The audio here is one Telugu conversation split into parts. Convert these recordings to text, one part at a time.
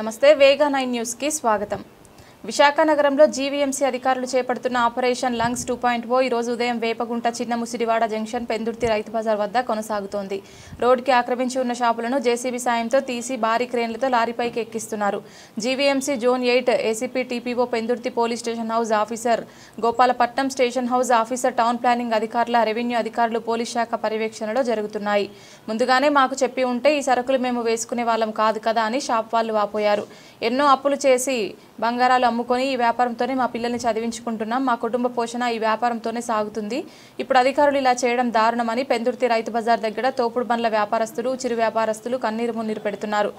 నమస్తే వేగా 9 న్యూస్ కి స్వాగతం। విశాఖ నగరంలో జీవీఎంసీ అధికారులు చేపడుతున్న ఆపరేషన్ లంగ్స్ 2.0 ఈ రోజు ఉదయం వేపగుంట చిన్న ముసిరివాడ జంక్షన్ పెందుర్తి రైతు బజార్ వద్ద కొనసాగుతోంది। రోడ్డుకి ఆక్రమించి ఉన్న షాపులను జేసీబీ సాయంతో తీసి భారీ క్రేన్లతో లారీపైకి ఎక్కిస్తున్నారు। GVMC zone 8 ACP TPO Pendurthi police station house officer Gopalapatnam station house officer town planning అధికారుల రెవెన్యూ అధికారులు పోలీస్ శాఖ పర్యవేక్షణలో జరుగుతున్నాయి। ముందుగానే మాకు చెప్పి ఉంటే ఈ సరుకులు మేము వేసుకునే వాళ్ళం కాదు కదా అని షాప్ వాళ్ళు వాపోయారు। ఎన్నో అప్పులు చేసి బంగారాలు అమ్ముకొని ఈ వ్యాపారంతోనే మా పిల్లల్ని చదివించుకుంటున్నాం। మా కుటుంబ పోషణ ఈ వ్యాపారంతోనే సాగుతుంది। ఇప్పుడు అధికారులు ఇలా చేయడం దారుణమని పెందుర్తి రైతు బజార్ దగ్గర తోపుడు బండ్ల వ్యాపారస్తులు చిరు వ్యాపారస్తులు కన్నీరు మున్నీరు పెడుతున్నారు।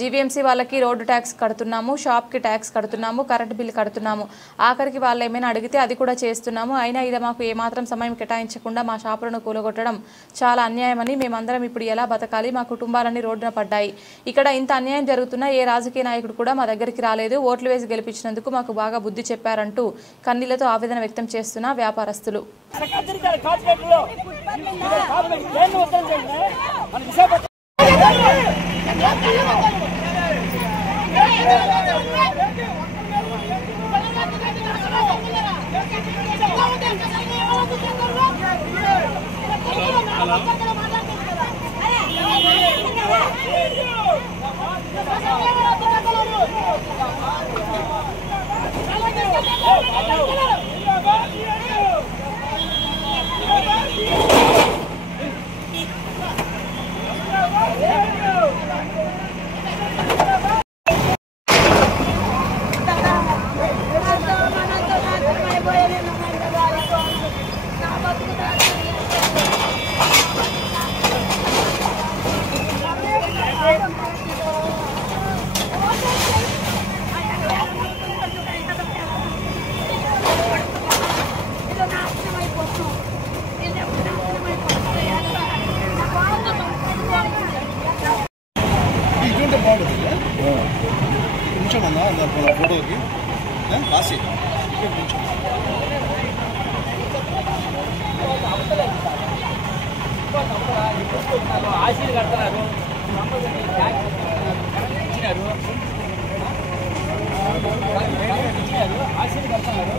జీవీఎంసీ వాళ్ళకి రోడ్డు ట్యాక్స్ కడుతున్నాము, షాప్కి ట్యాక్స్ కడుతున్నాము, కరెంటు బిల్లు కడుతున్నాము, ఆఖరికి వాళ్ళు ఏమైనా అడిగితే అది కూడా చేస్తున్నాము। అయినా ఇది మాకు ఏమాత్రం సమయం కేటాయించకుండా మా షాపులను కూలగొట్టడం చాలా అన్యాయమని మేమందరం ఇప్పుడు ఎలా బతకాలి? మా కుటుంబాలన్నీ రోడ్డున పడ్డాయి। ఇక్కడ ఇంత అన్యాయం జరుగుతున్నా ఏ రాజకీయ నాయకుడు కూడా మా దగ్గరికి రాలేదు। ఓట్లు వేసి గెలిపించినందుకు మాకు బాగా బుద్ధి చెప్పారంటూ కన్నీళ్లతో ఆవేదన వ్యక్తం చేస్తున్న వ్యాపారస్తులు ఫోటోకి రాసి ఆశీలు కడుతున్నారు ఆశీలు కడుతున్నారు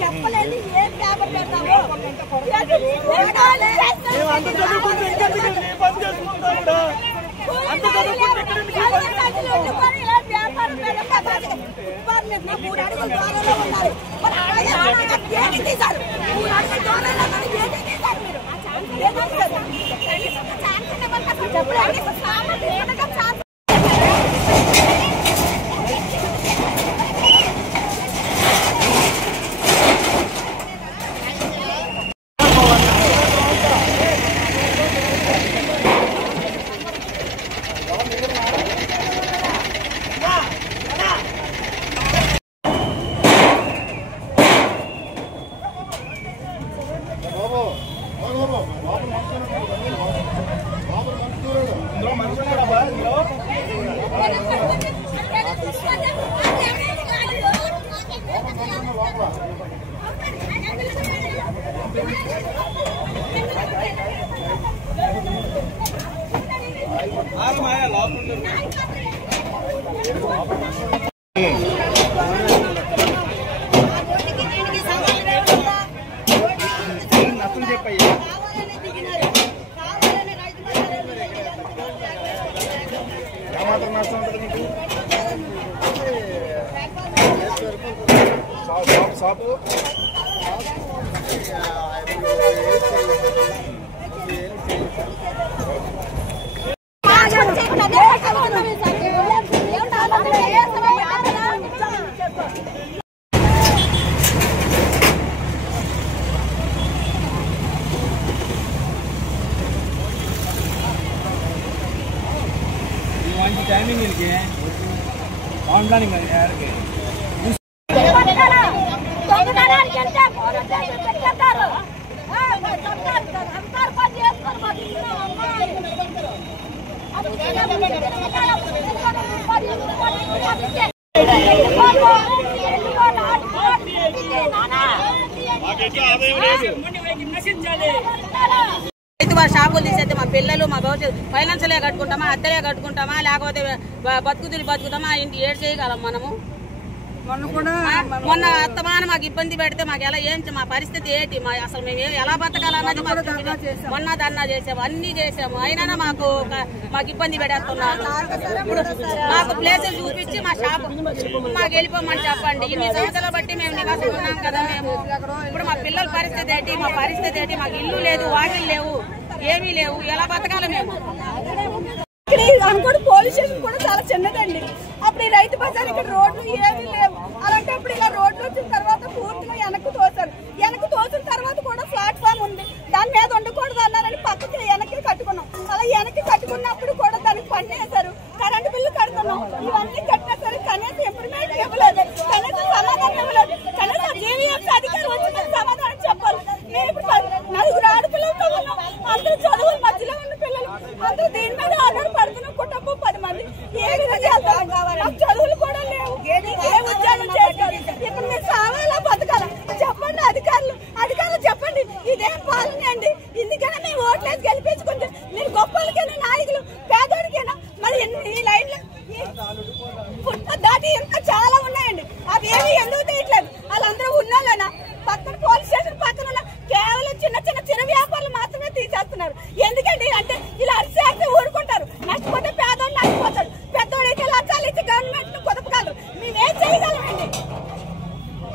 చెప్పలేదు ఏం పేపర్ పెడతాము टाइमिंग ऑनलाइन షాపులు తీసేస్తే మా పిల్లలు మా భవిష్యత్తు ఫైనాన్షియలే కట్టుకుంటామా అద్దెలే కట్టుకుంటామా లేకపోతే బతుకుతులు బతుకుతామా ఇంటి ఏడు చేయగలం మనము మొన్న అత్తమాన మాకు ఇబ్బంది పెడితే మాకు ఎలా ఏం మా పరిస్థితి ఏంటి మా అసలు మేము ఎలా బతకాలన్నది మొన్న ధర్నా చేసాము అన్ని చేసాము అయినా మాకు ఇబ్బంది పెడేస్తున్నారు మాకు ప్లేసులు చూపించి మా షాపు మాకు వెళ్ళిపోమని చెప్పండి ఇన్ని సంవత్సరాలు బట్టి మేము నివాసం ఉన్నాం కదా మేము ఇప్పుడు మా పిల్లల పరిస్థితి ఏంటి మా పరిస్థితి ఏంటి మాకు ఇల్లు లేదు వాకిలు లేవు ఏమీ లేవు ఎలా బతకాలి మేము అనుకోండి పోలీస్ స్టేషన్ కూడా చాలా చిన్నదండి అప్పుడు ఈ రైతు బజార్ ఇక్కడ రోడ్లు ఏమీ లేవు అలాంటప్పుడు ఇలా రోడ్లు వచ్చిన తర్వాత పూర్తిగా వెనక్కు